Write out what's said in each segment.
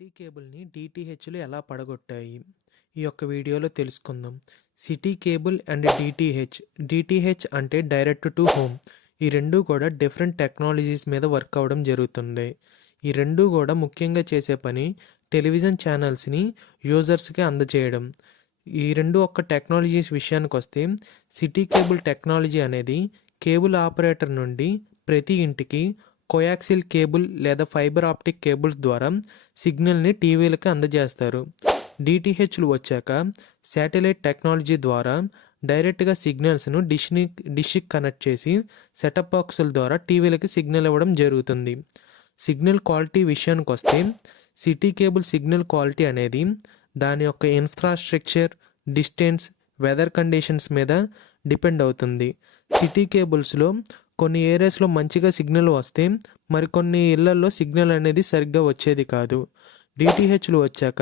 City కేబుల్ని డిటిహెచ్లు ఎలా పడగొట్టాయి ఈ యొక్క వీడియోలో తెలుసుకుందాం. సిటీ కేబుల్ అండ్ డిటిహెచ్ అంటే డైరెక్ట్ టు హోమ్. ఈ రెండు కూడా డిఫరెంట్ టెక్నాలజీస్ మీద వర్క్ అవ్వడం జరుగుతుంది. ఈ రెండు కూడా ముఖ్యంగా చేసే పని టెలివిజన్ ఛానల్స్ని యూజర్స్కి అందజేయడం. ఈ రెండు ఒక్క టెక్నాలజీస్ విషయానికి వస్తే, సిటీ కేబుల్ టెక్నాలజీ అనేది కేబుల్ ఆపరేటర్ నుండి ప్రతి ఇంటికి కోయాక్సిల్ కేబుల్ లేదా ఫైబర్ ఆప్టిక్ కేబుల్స్ ద్వారా సిగ్నల్ని టీవీలకు అందజేస్తారు. డిటిహెచ్లు వచ్చాక శాటిలైట్ టెక్నాలజీ ద్వారా డైరెక్ట్గా సిగ్నల్స్ను డిష్కి కనెక్ట్ చేసి సెటప్ బాక్సుల ద్వారా టీవీలకి సిగ్నల్ ఇవ్వడం జరుగుతుంది. సిగ్నల్ క్వాలిటీ విషయానికి వస్తే, సిటీ కేబుల్ సిగ్నల్ క్వాలిటీ అనేది దాని యొక్క ఇన్ఫ్రాస్ట్రక్చర్, డిస్టెన్స్, వెదర్ కండిషన్స్ మీద డిపెండ్ అవుతుంది. సిటీ కేబుల్స్లో కొన్ని ఏరియాస్లో మంచిగా సిగ్నల్ వస్తే మరికొన్ని ఇళ్లలో సిగ్నల్ అనేది సరిగ్గా వచ్చేది కాదు. డిటిహెచ్లు వచ్చాక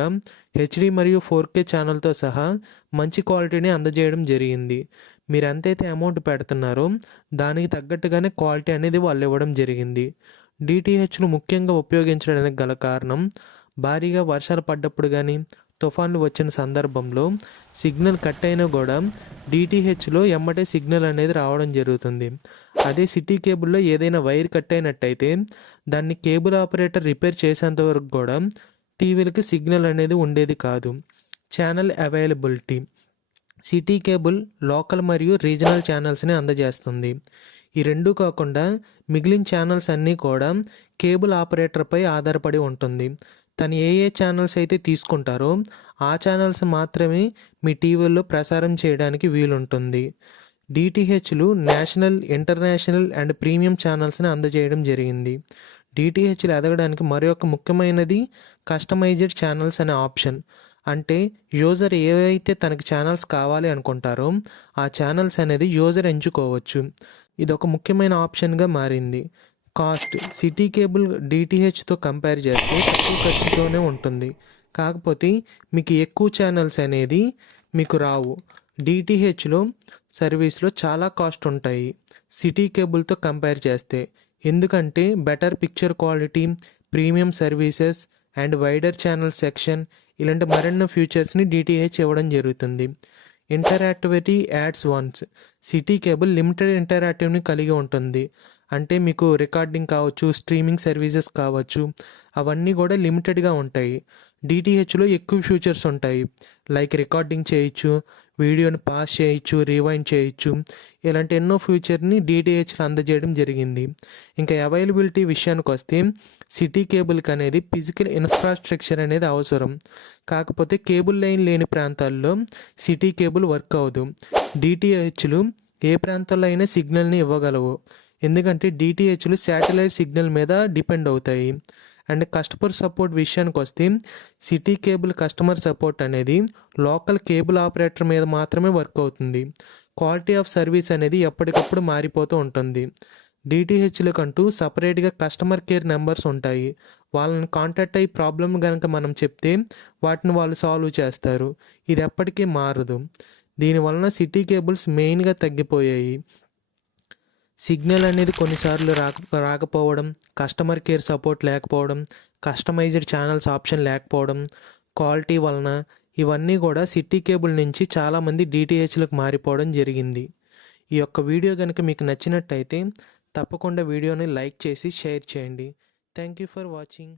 హెచ్డి మరియు 4K ఛానల్తో సహా మంచి క్వాలిటీని అందజేయడం జరిగింది. మీరు ఎంతైతే అమౌంట్ పెడుతున్నారో దానికి తగ్గట్టుగానే క్వాలిటీ అనేది వాళ్ళు ఇవ్వడం జరిగింది. డిటిహెచ్ను ముఖ్యంగా ఉపయోగించడానికి గల కారణం, భారీగా వర్షాలు పడ్డప్పుడు కానీ తుఫాన్లు వచ్చిన సందర్భంలో సిగ్నల్ కట్ అయినా కూడా డిటిహెచ్లో ఎమ్మటే సిగ్నల్ అనేది రావడం జరుగుతుంది. అదే సిటీ కేబుల్లో ఏదైనా వైర్ కట్ అయినట్టయితే దాన్ని కేబుల్ ఆపరేటర్ రిపేర్ చేసేంత వరకు కూడా టీవీలకి సిగ్నల్ అనేది ఉండేది కాదు. Channel availability, city cable local మరియు రీజనల్ ఛానల్స్ని అందజేస్తుంది. ఈ రెండు కాకుండా మిగిలిన ఛానల్స్ అన్నీ కూడా కేబుల్ ఆపరేటర్పై ఆధారపడి ఉంటుంది. తను ఏ ఛానల్స్ అయితే తీసుకుంటారో ఆ ఛానల్స్ మాత్రమే మీ టీవీల్లో ప్రసారం చేయడానికి వీలుంటుంది. డిటిహెచ్లు నేషనల్, ఇంటర్నేషనల్ అండ్ ప్రీమియం ఛానల్స్ని అందజేయడం జరిగింది. డిటిహెచ్లు ఎదగడానికి మరొక ముఖ్యమైనది కస్టమైజ్డ్ ఛానల్స్ అనే ఆప్షన్. అంటే యూజర్ ఏవైతే తనకి ఛానల్స్ కావాలి అనుకుంటారో ఆ ఛానల్స్ అనేది యూజర్ ఎంచుకోవచ్చు. ఇది ఒక ముఖ్యమైన ఆప్షన్గా మారింది. కాస్ట్, సిటీ కేబుల్ డిటిహెచ్తో కంపేర్ చేస్తే తక్కువ ఖర్చుతోనే ఉంటుంది. కాకపోతే మీకు ఎక్కువ ఛానల్స్ అనేది మీకు రావు. డిటిహెచ్లో సర్వీస్లో చాలా కాస్ట్ ఉంటాయి సిటీ కేబుల్తో కంపేర్ చేస్తే. ఎందుకంటే better picture quality, premium services and wider channel section ఇలాంటి మరెన్నో ఫీచర్స్ని డిటిహెచ్ ఇవ్వడం జరుగుతుంది. Interactivity ads ones, city cable limited ఇంటరాక్టివ్ని కలిగి ఉంటుంది. అంటే మీకు రికార్డింగ్ కావచ్చు, స్ట్రీమింగ్ సర్వీసెస్ కావచ్చు, అవన్నీ కూడా లిమిటెడ్గా ఉంటాయి. డిటిహెచ్లో ఎక్కువ ఫీచర్స్ ఉంటాయి. లైక్ రికార్డింగ్ చేయొచ్చు, వీడియోని పాస్ చేయొచ్చు, రివైండ్ చేయొచ్చు, ఇలాంటి ఎన్నో ఫీచర్ని డిటిహెచ్లో అందజేయడం జరిగింది. ఇంకా అవైలబిలిటీ విషయానికి వస్తే, సిటీ కేబుల్కి అనేది ఫిజికల్ ఇన్ఫ్రాస్ట్రక్చర్ అనేది అవసరం. కాకపోతే కేబుల్ లైన్ లేని ప్రాంతాల్లో సిటీ కేబుల్ వర్క్ అవ్వదు. డిటిహెచ్లు ఏ ప్రాంతాల్లో అయినా సిగ్నల్ని ఇవ్వగలవు. ఎందుకంటే డిటిహెచ్లు శాటిలైట్ సిగ్నల్ మీద డిపెండ్ అవుతాయి. అండ్ కస్టమర్ సపోర్ట్ విషయానికి వస్తే, సిటీ కేబుల్ కస్టమర్ సపోర్ట్ అనేది లోకల్ కేబుల్ ఆపరేటర్ మీద మాత్రమే వర్క్ అవుతుంది. క్వాలిటీ ఆఫ్ సర్వీస్ అనేది ఎప్పటికప్పుడు మారిపోతూ ఉంటుంది. డిటిహెచ్లకంటూ సపరేట్గా కస్టమర్ కేర్ నెంబర్స్ ఉంటాయి. వాళ్ళని కాంటాక్ట్ అయ్యి ప్రాబ్లమ్ కనుక మనం చెప్తే వాటిని వాళ్ళు సాల్వ్ చేస్తారు. ఇది ఎప్పటికీ మారదు. దీనివలన సిటీ కేబుల్స్ మెయిన్గా తగ్గిపోయాయి. సిగ్నల్ అనేది కొన్నిసార్లు రాకపోవడం, కస్టమర్ కేర్ సపోర్ట్ లేకపోవడం, కస్టమైజ్డ్ ఛానల్స్ ఆప్షన్ లేకపోవడం, క్వాలిటీ వలన ఇవన్నీ కూడా సిటీ కేబుల్ నుంచి చాలామంది డిటిహెచ్లకు మారిపోవడం జరిగింది. ఈ యొక్క వీడియో కనుక మీకు నచ్చినట్టయితే తప్పకుండా వీడియోని లైక్ చేసి షేర్ చేయండి. Thank you for watching.